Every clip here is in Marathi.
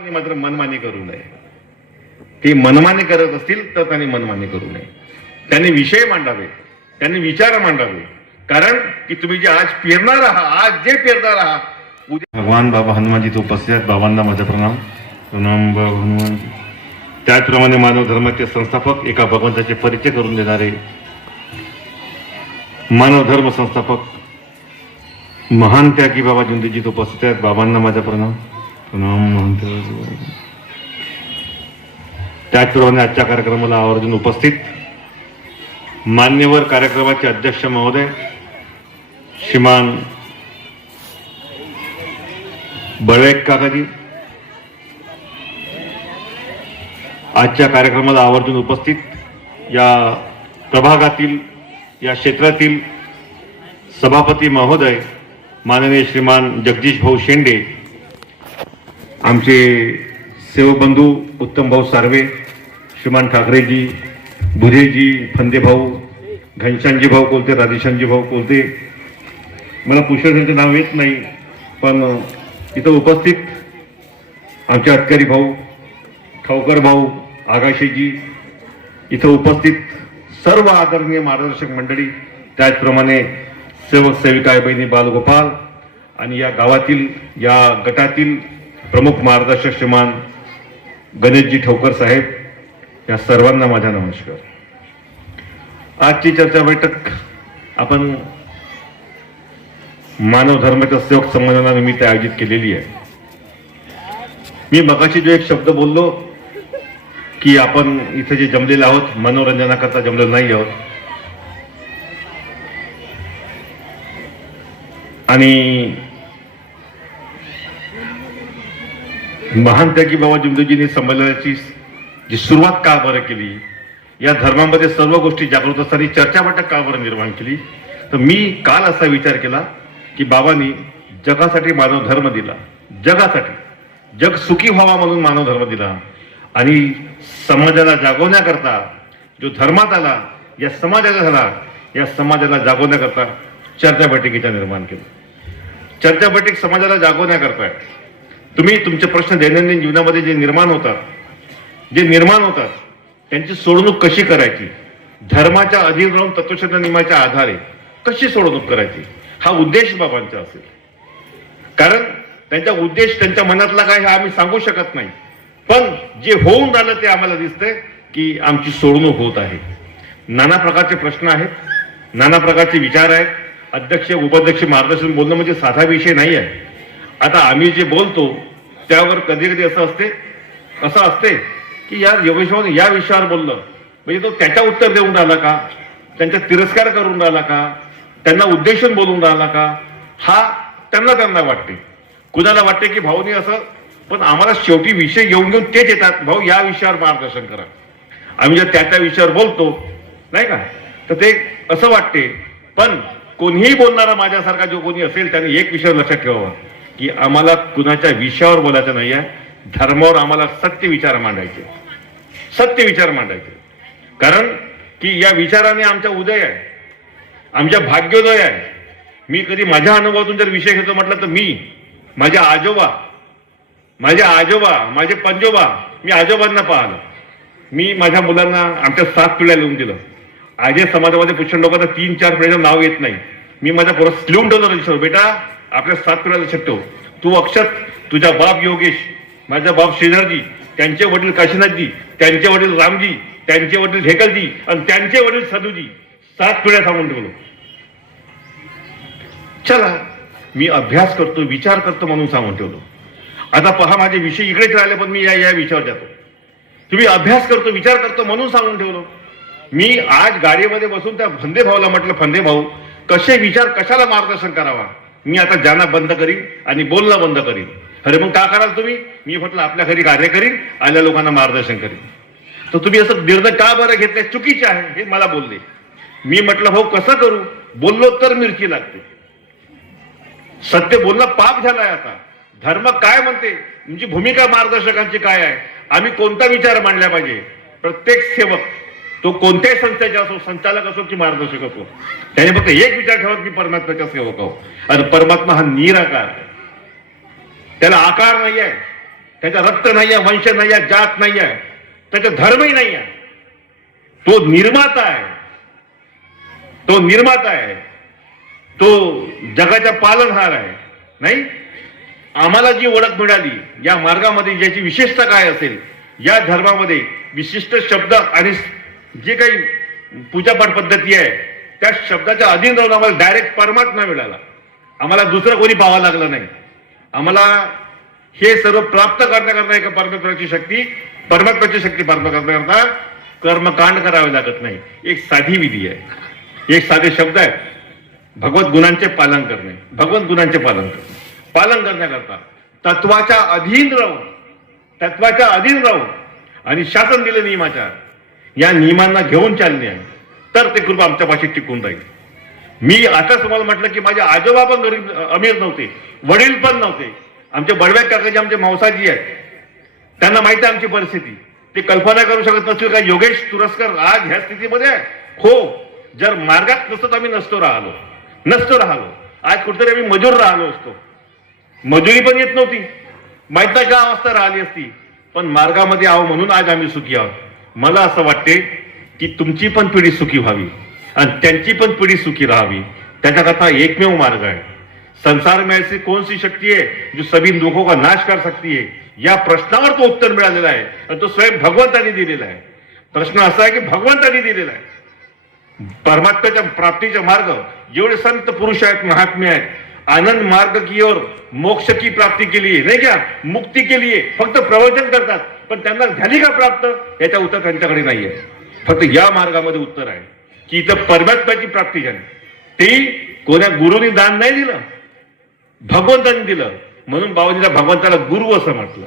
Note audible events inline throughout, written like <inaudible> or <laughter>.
त्यांनी मात्र मनमानी करू नये. ते मनमानी करत असतील तर त्यांनी मनमानी करू नये. त्यांनी विषय मांडावे त्यांनी विचार मांडावे. कारण की तुम्ही जे आज पेरणार आहात आज जे पेरणार आहात उद्या भगवान बाबा हनुमानजी उपस्थित आहेत बाबांना माझा प्रणाम. प्रणाम बाबा हनुमानजी त्याचप्रमाणे मानव धर्माचे संस्थापक एका भगवंताचे परिचय करून देणारे मानव धर्म संस्थापक महान त्यागी बाबा जिंदजीत उपस्थित आहेत. बाबांना माझा प्रणाम. प्रणाम त्याचप्रमाणे आजच्या कार्यक्रमाला आवर्जून उपस्थित. मान्यवर कार्यक्रमाचे अध्यक्ष महोदय श्रीमान बळवेक काकाजी आजच्या कार्यक्रमाला आवर्जून उपस्थित. या प्रभागातील या क्षेत्रातील सभापती महोदय माननीय श्रीमान जगदीश भाऊ शेंडे आमचे सेवबंधू उत्तम भाऊ सार्वे श्रीमान ठाकरेजी बुधेजी फंदेभाऊ घनश्यामजी भाऊ कोलते राधेश्यामजी भाऊ कोलते मला पुष्कळ नाव येत नाही पण इथं उपस्थित आमचे अधिकारी भाऊ ठावकर भाऊ आगाशेजी इथं उपस्थित सर्व आदरणीय मार्गदर्शक मंडळी त्याचप्रमाणे सेवक सेविका बहिणी बालगोपाल आणि या गावातील या गटातील प्रमुख मार्गदर्शक श्रीमान गणेशजी ठोकर साहेब या सर्वांना माझा नमस्कार. आजची चर्चा बैठक आपण मानव धर्माच्या सेवक संमेलनानिमित्त आयोजित केलेली आहे. मी मगाशी जो एक शब्द बोललो की आपण इथे जे जमलेले आहोत मनोरंजनाकरता जमलेलो नाही आहोत. आणि महान त्यागी बाबा जिंदूजींनी संमेलनाची जी सुरुवात का बरं केली या धर्मामध्ये सर्व गोष्टी जागृत असताना चर्चावाटक का बरं निर्माण केली. तर मी काल असा विचार केला की बाबांनी जगासाठी मानव धर्म दिला जगासाठी. जग सुखी व्हावा म्हणून मानव धर्म दिला आणि समाजाला जागवण्याकरता जो धर्मात आला या समाजाला झाला या समाजाला जागवण्याकरता चर्चा बैठकीचा निर्माण केलं. चर्चा बैठक समाजाला जागवण्याकरता आहे तुम्ही तुमचे प्रश्न दैनंदिन जीवनामध्ये जे निर्माण होतात जे निर्माण होतात त्यांची सोडवणूक कशी करायची? धर्माच्या अधीन राहून तत्वशब्द नियमाच्या आधारे कशी सोडवणूक करायची? हा उद्देश बाबांचा असेल. कारण त्यांचा उद्देश त्यांच्या मनातला काय हे आम्ही सांगू शकत नाही. पण जे होऊन राहिलं ते आम्हाला दिसतंय की आमची सोडवणूक होत आहे. नाना प्रकारचे प्रश्न आहेत नाना प्रकारचे विचार आहेत. अध्यक्ष उपाध्यक्ष मार्गदर्शन बोलणं म्हणजे साधा विषय नाही आहे. आता आम्ही जे बोलतो त्यावर कधी कधी असं असते असं असते की यार योगेश्वर या विषयावर बोललं म्हणजे तो त्याच्या उत्तर देऊन राहिला का? त्यांचा तिरस्कार करून राहिला का? त्यांना उद्देशून बोलून राहिला का? हा त्यांना त्यांना वाटते. कुणाला वाटते की भाऊनी असं पण आम्हाला शेवटी विषय घेऊन घेऊन तेच येतात. भाऊ या विषयावर मार्गदर्शन करा. आम्ही जर त्या त्या विषयावर बोलतो नाही का? तर ते असं वाटते. पण कोणीही बोलणारा माझ्यासारखा जो कोणी असेल त्याने एक विषय लक्षात ठेवावा. की आम्हाला कुणाच्या विषयावर बोलायचं नाही आहे धर्मावर आम्हाला सत्य विचार मांडायचे. सत्य विचार मांडायचे. कारण की या विचाराने आमचा उदय आहे. आमच्या भाग्योदय आहे. मी कधी माझ्या अनुभवातून जर विषय घेतो म्हटलं तर मी माझे आजोबा माझे आजोबा माझे पंजोबा मी आजोबांना पाहिलं. मी माझ्या मुलांना आमच्या सात पिढ्या लिहून दिलं. आजे समाजामध्ये पुष्ण लोकांना तीन चार पिढ्याचं नाव येत नाही. मी माझ्या परत लिहून ठेवलं बेटा आपल्या सात पिढ्या लक्षात तू अक्षत तुझा बाप योगेश माझा बाप श्रीधरजी त्यांचे वडील काशीनाथजी त्यांचे वडील रामजी त्यांचे वडील ढेकलजी आणि त्यांचे वडील साधूजी. सात पिढ्या सांगून ठेवलं. चला मी अभ्यास करतो विचार करतो म्हणून सांगून ठेवलो. आता पहा माझे विषय इकडेच राहिले पण मी या या विषयावर जातो. तुम्ही अभ्यास करतो विचार करतो म्हणून सांगून ठेवलो. मी आज गाडीमध्ये बसून त्या फंदे भाऊला म्हटलं फंदे भाऊ कसे विचार कशाला मार्गदर्शन करावा? मी आता जाणं बंद करीन आणि बोलणं बंद करीन. अरे मग का कराल तुम्ही? मी म्हटलं आपल्या घरी कार्य करीन आल्या लोकांना मार्गदर्शन करीन. तर तुम्ही असं निर्णय का बरं घेतलं चुकीचे आहे हे मला बोलले. मी म्हटलं भाऊ कसं करू? बोललो तर मिरची लागते. सत्य बोलणं पाप झालाय आता. धर्म काय म्हणते? म्हणजे भूमिका मार्गदर्शकांची काय आहे? आम्ही कोणता विचार मांडला पाहिजे? प्रत्येक सेवक तो कोणत्याही संस्थेचा असो संचालक असो की मार्गदर्शक असो त्याने फक्त एक विचार ठेवत की परमात्म्याचा सेवक आहो. आणि परमात्मा हा निराकार त्याला आकार नाही आहे त्याचा रक्त नाही आहे वंश नाही आहे जात नाही आहे त्याचा धर्मही नाही आहे तो निर्माता आहे. तो निर्माता आहे. तो जगाचा पालनहार आहे. नाही? आम्हाला जी ओळख मिळाली या मार्गामध्ये ज्याची विशेषता काय असेल या धर्मामध्ये विशिष्ट शब्द आणि जे काही पूजापाठ पद्धती आहे त्या शब्दाच्या अधीन राहून आम्हाला डायरेक्ट परमात्मा मिळाला. आम्हाला दुसरं कोणी पाहावं लागलं नाही. आम्हाला हे सर्व प्राप्त करण्याकरता एका परमेश्वराची शक्ती परमात्म्याची शक्ती प्राप्त करण्याकरता कर्मकांड करावे लागत नाही. एक साधी विधी आहे. एक साधे शब्द आहे. भगवत गुणांचे पालन करणे. भगवत गुणांचे पालन करणे. पालन करण्याकरता तत्वाच्या अधीन राहून तत्वाच्या अधीन राहून आणि शासन दिले नियमाच्या या नियमांना घेऊन चालणे आहे. तर ते कृपा आमच्या भाषेत टिकून राहील. मी आता तुम्हाला म्हटलं की माझे आजोबा पण गरीब अमीर नव्हते वडील पण नव्हते. आमचे बडव्या काकाजी आमचे मावसाजी आहेत. त्यांना माहिती आहे आमची परिस्थिती. ते कल्पना करू शकत नसतील का योगेश तुरस्कर आज ह्या स्थितीमध्ये आहे? हो जर मार्गात नसतो तर आम्ही नसतो राहिलो नसतो राहिलो आज कुठेतरी आम्ही मजूर राहिलो असतो. मजुरी पण येत नव्हती. माहीत नाही का अवस्था राहिली असती. पण मार्गामध्ये आहो म्हणून आज आम्ही सुखी आहोत. मला असं वाटते की तुमची पण पिढी सुखी व्हावी आणि त्यांची पण पिढी सुखी राहावी. त्याच्याकरता एकमेव मार्ग आहे. संसार में ऐसी कौन सी शक्ती है जो सभी दुखों का नाश कर सकती है या प्रश्नावर तो उत्तर मिळालेला आहे आणि तो स्वयं भगवंतानी दिलेला आहे. प्रश्न असा आहे की भगवंतानी दिलेला आहे. परमात्म्याच्या प्राप्तीचा मार्ग. एवढे संत पुरुष आहेत महात्मे आहेत. आनंद मार्ग की ओर मोक्ष की प्राप्ती केली नाही का? मुक्ती केली फक्त प्रवचन करतात. पण त्यांना झाली का प्राप्त? याच्या उत्तर त्यांच्याकडे नाहीये. फक्त या मार्गामध्ये उत्तर आहे. की इथं परमात्म्याची प्राप्ती झाली. ती कोण्या गुरुनी दान नाही दिलं? भगवंतानी दिलं. म्हणून बाबाजीला भगवंताला गुरु असं म्हटलं.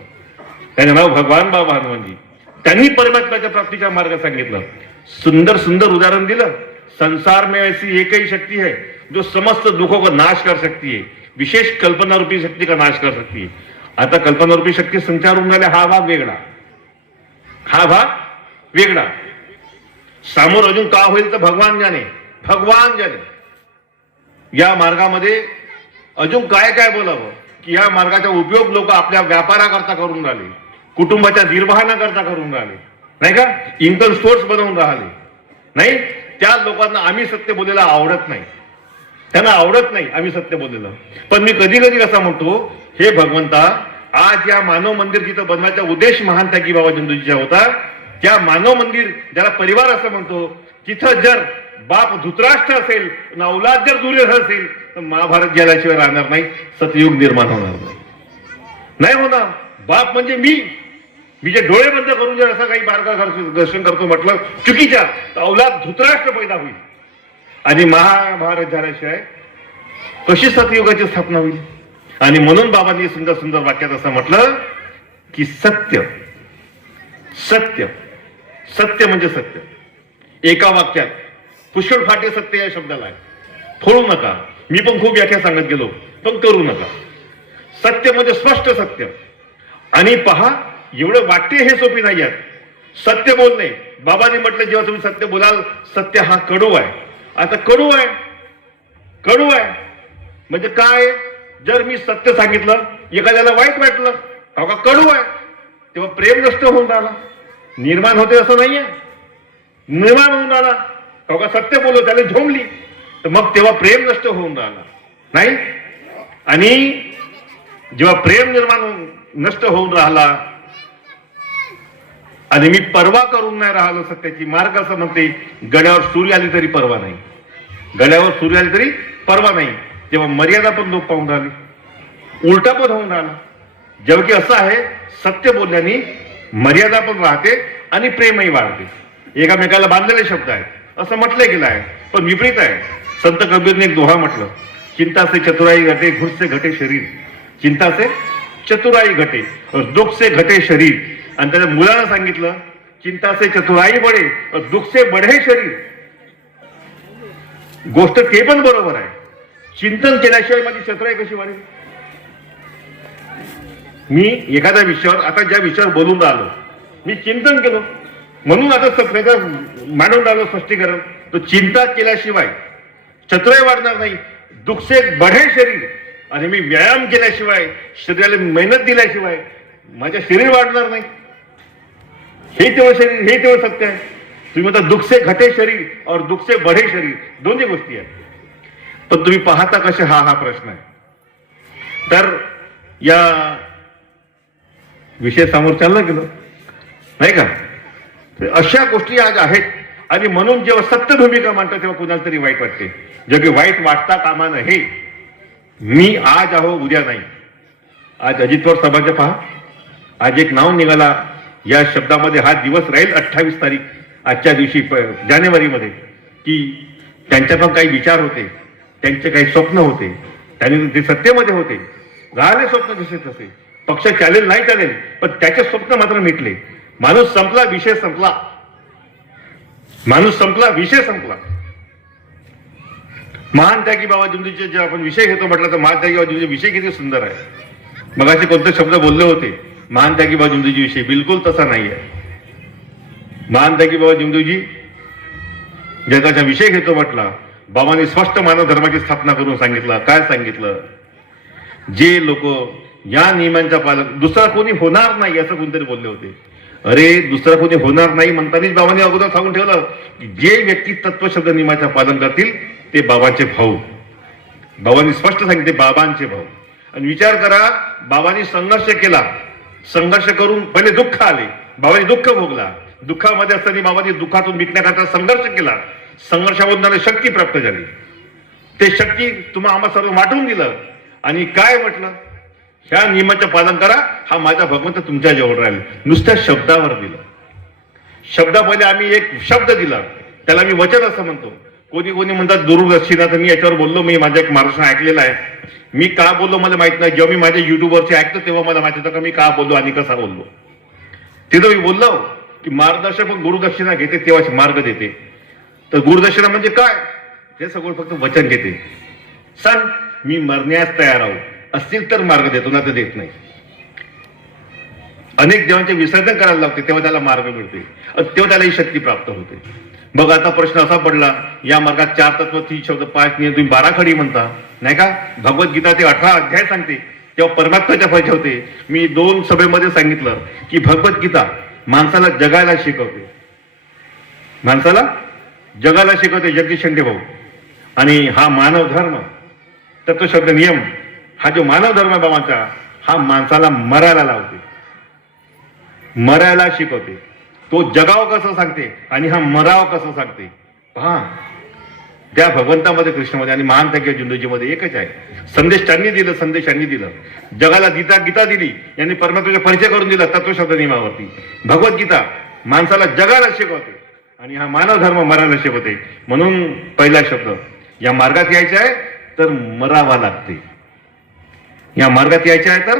त्याचं नाव भगवान बाबा हनुमानजी. त्यांनी परमात्म्याच्या प्राप्तीचा मार्ग सांगितलं. सुंदर सुंदर उदाहरण दिलं. संसार में ऐसी एकही शक्ती है. जो समस्त दुखों का नाश कर सकती है विशेष कल्पना रूपी शक्ती का नाश कर सकती है। आता कल्पना रूपी शक्ती संचार होऊन झाल्या हा भाग वेगळा हा भाग वेगळा समोर अजून का होईल तर भगवान जाणे भगवान जाणे या मार्गामध्ये अजून काय काय बोलावं की या मार्गाचा उपयोग लोक आपल्या व्यापाराकरता करून राहिले कुटुंबाच्या निर्वहनाकरता करून राहिले नाही का? इन्कम सोर्स बनवून राहिले. नाही? त्या लोकांना आम्ही सत्य बोलायला आवडत नाही. त्यांना आवडत नाही आम्ही सत्य बोललेलं. पण मी कधी कधी कसा म्हणतो हे भगवंता आज या मानव मंदिर जिथं बनवायचा उद्देश महान त्यागी बाबा जिंदूजीचा होता त्या मानव मंदिर ज्याला परिवार असं म्हणतो तिथं जर बाप धृतराष्ट्र असेल नवलाद औलाद जर दुर्योधन असेल तर महाभारत गेल्याशिवाय राहणार नाही सतयुग निर्माण होणार नाही. नाही होणार. बाप म्हणजे मी. मी जे डोळे बंद करून जर असं काही बारका दर्शन करतो म्हटलं चुकीच्या तर औलाद धृतराष्ट्र पैदा होईल. आणि महाभारत झाल्याशिवाय कशी सतयुगाची स्थापना होईल? आणि म्हणून बाबांनी सुंदर सुंदर वाक्यात असं म्हटलं की सत्य सत्य सत्य म्हणजे सत्य. एका वाक्यात पुष्कळ फाटे सत्य या शब्दाला आहे. फोडू नका. मी पण खूप व्याख्या सांगत गेलो पण करू नका. सत्य म्हणजे स्पष्ट सत्य. आणि पहा एवढं वाटते हे सोपी नाही आहेत. सत्य बोलणे. बाबांनी म्हटलं जेव्हा तुम्ही सत्य बोलाल सत्य हा कडू आहे. आता कडू आहे. कडू आहे. म्हणजे काय? जर मी सत्य सांगितलं एखाद्याला वाईट वाटलं अहो का कडू आहे? तेव्हा प्रेम नष्ट होऊन राहिला. निर्माण होते असं नाहीये. निर्माण होऊन राहिला. अहो का सत्य बोललो त्याला झोंबली. तर मग तेव्हा प्रेम नष्ट होऊन राहिला. नाही? आणि जेव्हा प्रेम निर्माण नष्ट होऊन राहिला आणि मी परवा करून नाही राहिलो सत्याची. मार्ग असं म्हणते गड्यावर सूर्य आली तरी परवा नाही. गड्यावर सूर्य आली तरी परवा नाही. तेव्हा मर्यादा पण लोक पाहून राहिली. उलटा पण होऊन राहिला. जेव्हा की असं आहे सत्य बोलल्याने मर्यादा पण राहते आणि प्रेमही वाढते. एकामेकाला बांधलेले शब्द आहेत. असं म्हटलं गेलं आहे पण विपरीत आहे. संत कबीरने एक दोहा म्हटलं. चिंता से चतुराई घटे घुस से घटे शरीर. चिंता से चतुराई घटे दुःख से घटे शरीर. आणि त्याच्या मुलाला सांगितलं चिंता से चतुराई बडे और बढे शरीर. गोष्ट ते पण बरोबर आहे. चिंतन केल्याशिवाय माझी चतुराई कशी वाढेल? मी एखाद्या विषयावर आता ज्या विषयावर बोलून राहिलो मी चिंतन केलं. म्हणून आता सगळ्याचा मांडून राहिलो स्पष्टीकरण. तो चिंता केल्याशिवाय चतुराई वाढणार नाही दुखसे बढे शरीर. आणि मी व्यायाम केल्याशिवाय शरीराला मेहनत दिल्याशिवाय माझ्या शरीर वाढणार नाही. हे तेवढं शरीर हे तेवढं सत्य आहे. तुम्ही म्हणता दुःख से घटे शरीर और दुःख से बढे शरीर दोन्ही गोष्टी आहेत. पण तुम्ही पाहता कसे हा हा प्रश्न आहे. तर या विषय समोर चालला गेलो. नाही का? अशा गोष्टी आज आहेत. आणि म्हणून जेव्हा सत्य भूमिका मांडतात तेव्हा कुणाला तरी वाईट वाटते. जे की वाईट वाटता कामा नये. मी आज आहो उद्या नाही. आज अजित पवार सभाच्या पहा. आज एक नाव निघाला. या शब्दामध्ये हा दिवस राहील अठ्ठावीस तारीख आजच्या दिवशी जानेवारीमध्ये की त्यांच्या पण काही विचार होते त्यांचे काही स्वप्न होते त्यांनी ते सत्तेमध्ये होते. गाले स्वप्न दिसत असे. पक्ष चालेल नाही चालेल पण त्याचे स्वप्न मात्र मिटले. माणूस संपला विषय संपला. माणूस संपला विषय संपला. महान त्यागी बाबा जिंदूचे जे आपण विषय घेतो म्हटलं तर महान त्यागी बाबा जिंदूचे विषय किती सुंदर आहे. मग असे कोणते शब्द बोलले होते? मान त्यागी बाबा जिंदूजी विषय बिलकुल तसा नाही आहे. महान त्यागी बाबा जिंदूजी जगाचा विषय घेतो म्हटला बाबांनी स्पष्ट मानव धर्माची स्थापना करून सांगितलं. काय सांगितलं? जे लोक या नियमांचा पालन दुसरा कोणी होणार नाही असं कोणतरी बोलले होते. अरे दुसरा कोणी होणार नाही म्हणतानाच बाबांनी अगोदर सांगून ठेवलं की जे व्यक्ती तत्वशब्द नियमाचं पालन करतील ते बाबांचे भाऊ. बाबांनी स्पष्ट सांगितले बाबांचे भाऊ. आणि विचार करा बाबांनी संघर्ष केला संघर्ष करून पहिले दुःख आले बाबाने दुःख भोगला. दुःखामध्ये असताना बाबाने दुःखातून मिटण्याकरता संघर्ष केला. संघर्षामधून त्यांना शक्ती प्राप्त झाली. ते शक्ती तुम्हा आम्हा सर्व वाटून दिलं. आणि काय म्हटलं ह्या नियमाचं पालन करा. हा माझा भगवंत तुमच्या जवळ राहील. नुसत्या शब्दावर दिलं. शब्दा पहिले आम्ही एक शब्द दिला. त्याला मी वचन असं म्हणतो. कोणी कोणी म्हणतात दूरदर्शिना तर मी याच्यावर बोललो मी माझ्या एक महाराष्ट्र ऐकलेला आहे. मी का बोललो मला माहीत नाही. जेव्हा मी माझ्या युट्यूबवरचे ऐकतो तेव्हा मला माहीत होतं का मी का बोललो आणि कसा बोललो. तिथं मी बोललो की मार्गदर्शक पण गुरुदक्षिणा घेते तेव्हाच मार्ग देते. तर गुरुदक्षिणा म्हणजे काय? हे सगळं फक्त वचन घेते. सण मी मरण्यास तयार आहो. असतील तर मार्ग देतो ना तर देत नाही. अनेक देवांचे विसर्जन करायला लागते तेव्हा त्याला मार्ग मिळते तेव्हा त्याला ही शक्ती प्राप्त होते. मग आता प्रश्न असा पडला या मार्गात चार तत्व तीन शब्द पाच नियम तुम्ही बारा खडी म्हणता. नाही का? भगवद्गीता ते अठरा अध्याय सांगते. तेव्हा परमात्माच्या पाहिजे होते मी दोन सभेमध्ये सांगितलं की भगवद्गीता माणसाला जगायला शिकवते. माणसाला जगाला शिकवते जगदीश शेंडे भाऊ. आणि हा मानव धर्म तत्वशब्द नियम हा जो मानव धर्म आहे हा माणसाला मरायला लावते. मरायला शिकवते. तो जगाव कसं सांगते आणि हा मराव कसं सांगते? पहा. त्या भगवंतामध्ये कृष्णामध्ये आणि महान त्या जिंदूजीमध्ये एकच आहे. संदेश त्यांनी दिलं संदेश त्यांनी दिलं. जगाला गीता गीता दिली. यांनी परमात्म्याचा परिचय करून दिला तत्वशब्द नियमावरती. भगवद्गीता माणसाला जगाला शिकवते आणि हा मानव धर्म मरायला शिकवते. म्हणून पहिला शब्द या मार्गात यायचा आहे तर मरावा लागते. या मार्गात यायचे आहे तर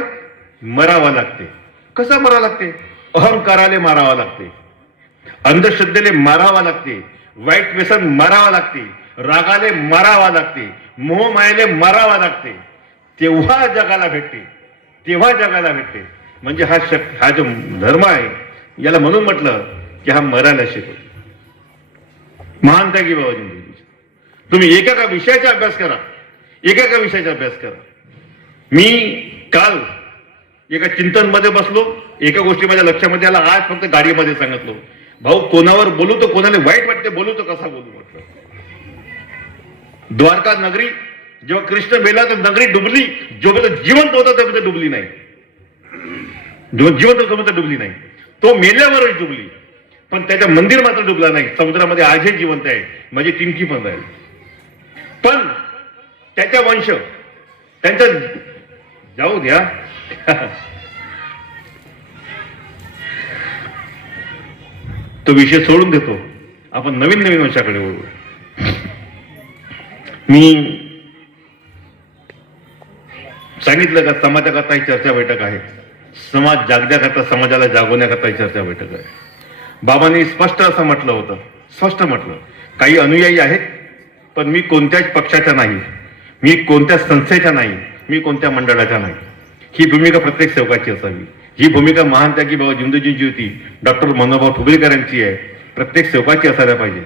मरावा लागते. कसं मरावं लागते? अहंकाराले मारावा लागते. अंधश्रद्धेले मारावा लागते. वाईट व्यसन मारावा लागते. रागाले मारावा लागते. मोहमायले मारावा लागते. तेव्हा जगाला भेटते. तेव्हा जगाला भेटते. म्हणजे हा शक हा जो धर्म आहे याला म्हणून म्हटलं की हा मरायला शिकवतो महान त्यागी बाबा तुम्ही एका एका विषयाचा अभ्यास करा. एका एका विषयाचा अभ्यास करा. मी काल एका चिंतनमध्ये बसलो. एका गोष्टी माझ्या लक्षामध्ये आला. आज फक्त गाडीमध्ये सांगितलो. भाऊ कोणावर बोलू तर कोणाला वाईट वाटते बोलू तर कसा बोलू म्हटलं? द्वारका नगरी जेव्हा कृष्ण मेला तर नगरी डुबली. जोपर्यंत जिवंत होता तोपर्यंत डुबली नाही. जेव्हा जिवंत होता तोपर्यंत डुबली नाही. तो मेल्यावरच डुबली. पण त्याचं मंदिर मात्र डुबला नाही. समुद्रामध्ये आजही जिवंत आहे. म्हणजे टिमकी पण राहील. पण त्याच्या वंश त्यांच्या जाऊ द्या. <laughs> तो विषय सोडून देतो. आपण नवीन नवीन वंशाकडे वळू मी सांगितलं का समाजाकरता ही चर्चा बैठक आहे. समाज जागण्याकरता समाजाला जागवण्याकरता ही चर्चा बैठक आहे. बाबांनी स्पष्ट असं म्हटलं होतं. स्पष्ट म्हटलं. काही अनुयायी आहेत पण मी कोणत्याच पक्षाचा नाही. मी कोणत्या संस्थेचा नाही. मी कोणत्या मंडळाचा नाही. ही भूमिका प्रत्येक सेवकाची असावी. ही भूमिका महान त्यागी बाबा जिंदूजींची होती. डॉक्टर मनोभाव ठुबळीकर यांची आहे. प्रत्येक सेवकाची असायला पाहिजे.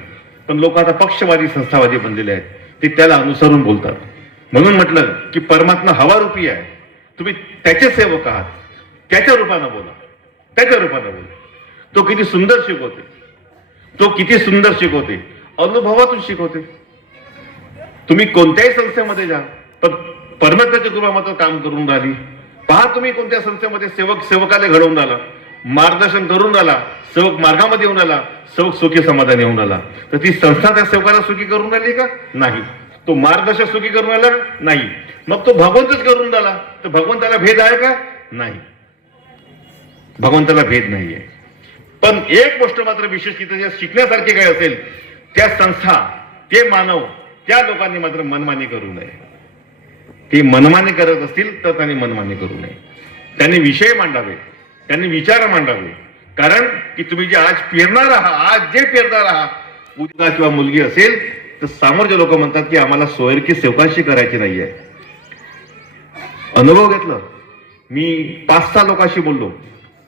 पण लोक आता पक्षवादी संस्थावादी बनलेले आहेत. ते त्याला अनुसरून बोलतात. म्हणून म्हटलं की परमात्मा हवारूपी आहे. तुम्ही त्याचे सेवक आहात. त्याच्या रूपानं बोला. त्याच्या रूपानं बोला. तो किती सुंदर शिकवते. तो किती सुंदर शिकवते. अनुभवातून शिकवते. तुम्ही कोणत्याही संस्थेमध्ये जा. पण परमात्म्याच्या कृपा मात्र काम करून राहिली. पहा तुम्ही कोणत्या संस्थेमध्ये सेवक सेवकाला घडवून आला मार्गदर्शन करून आला सेवक मार्गामध्ये येऊन आला सेवक सुखी समाधान येऊन आला. तर ती संस्था त्या सेवकाला सुखी करून राहिली का? नाही. तो मार्गदर्शक सुखी करून आला नाही. मग तो भगवंतच करून आला. तर भगवंताला भेद आहे का? नाही. भगवंताला भेद नाहीये. पण एक गोष्ट मात्र विशेष तिथे शिकण्यासारखी काय असेल त्या संस्था ते मानव त्या लोकांनी मात्र मनमानी करू नये. ते मनमानी करत असतील तर त्यांनी मनमानी करू नये. त्यांनी विषय मांडावे त्यांनी विचार मांडावे. कारण की तुम्ही जे आज पेरणार आहात आज जे पेरणार आहात मुलगा किंवा मुलगी असेल तर सामोरचे लोक म्हणतात की आम्हाला सोयरकी सेवकाशी करायची नाहीये. अनुभव घेतलं. मी पाच सहा लोकांशी बोललो.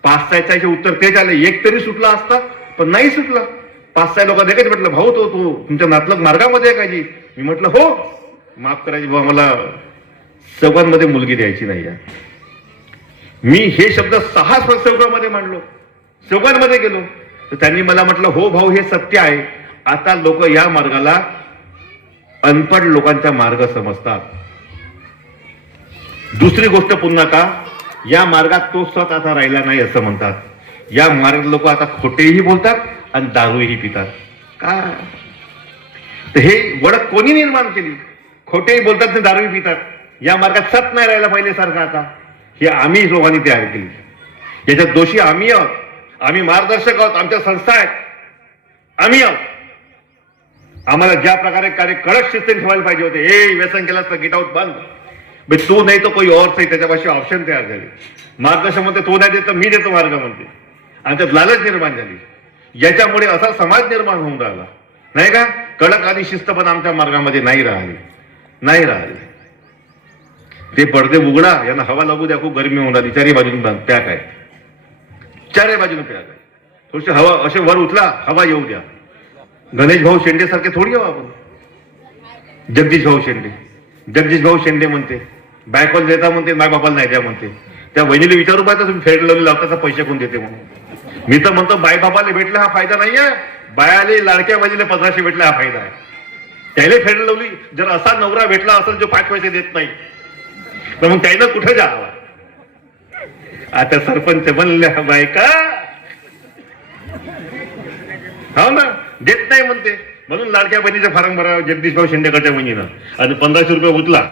पाच सहाच्या उत्तर तेच आले. एक तरी सुटला असता पण नाही सुटला. पाच सहा लोक देखील म्हटलं भाऊ तो तू तुमच्या नातलग मार्गामध्ये आहे का जी? मी म्हटलं हो. माफ करायची भाऊ मला सेवकांमध्ये मुलगी द्यायची नाही मी हे शब्द सहा सेवकांमध्ये मांडलो. सेवकांमध्ये गेलो. तर त्यांनी मला म्हटलं हो भाऊ हे सत्य आहे. आता लोक या मार्गाला अनपढ लोकांचा मार्ग समजतात. दुसरी गोष्ट पुन्हा का? या मार्गात तो स्वतः आता राहिला नाही असं म्हणतात. या मार्गात लोक आता खोटेही बोलतात आणि दारूही पितात. का? तर हे वडक कोणी निर्माण केली? खोटेही बोलतात आणि दारूही पितात. या मार्गात सत नाही राहिला पहिले सारखं आता. हे आम्ही लोकांनी तयार केली. याच्यात दोषी आम्ही आहोत. आम्ही मार्गदर्शक आहोत. आमच्या संस्था आहेत. आम्ही आहोत. आम्हाला ज्या प्रकारे कार्य कडक शिस्तीने ठेवायला पाहिजे होते हे व्यसन केलं तर गेट आउट बंद. तू नाही तर कोई और नाही. त्याच्यापाशी ऑप्शन तयार झाले. मार्गदर्शन म्हणते तो नाही देत तर मी देतो मार्ग म्हणते. आणि त्यात लालच निर्माण झाली. याच्यामुळे असा समाज निर्माण होऊन राहिला. नाही का? कडक आणि शिस्त पण आमच्या मार्गामध्ये नाही राहिले. नाही राहिले. ते पडदे उघडा यांना हवा लागू द्या खूप गरमी होऊन राहिली. चारही बाजून पॅक आहे. चारही बाजूने पॅक आहे. थोडीशी हवा असे वर उचला हवा येऊ द्या. गणेश भाऊ शेंडे सारखे थोडी येऊ आपण? जगदीश भाऊ शेंडे. जगदीश भाऊ शेंडे म्हणते. बायकोला देता म्हणते माय बापाला नाही द्या म्हणते. त्या वहिनीला विचारू पाहिजे तुम्ही फेड लावली लावता पैसे कोण देते म्हणून? मी तर म्हणतो बाय बापाला भेटला हा फायदा नाहीये. बायाले लाडक्या बहिणीला पंधराशे भेटला हा फायदा आहे. त्याला फेड लावली. जर असा नवरा भेटला असेल जो पाच पैसे देत नाही. तर मग त्यानं कुठं जावं? आता सरपंच बनल्या बायका. हो ना? देत नाही म्हणते. म्हणून लाडक्या बहिणीचा फारम भरावा जगदीश भाऊ शिंदेकडच्या बहिणीनं आणि पंधराशे रुपये उचला.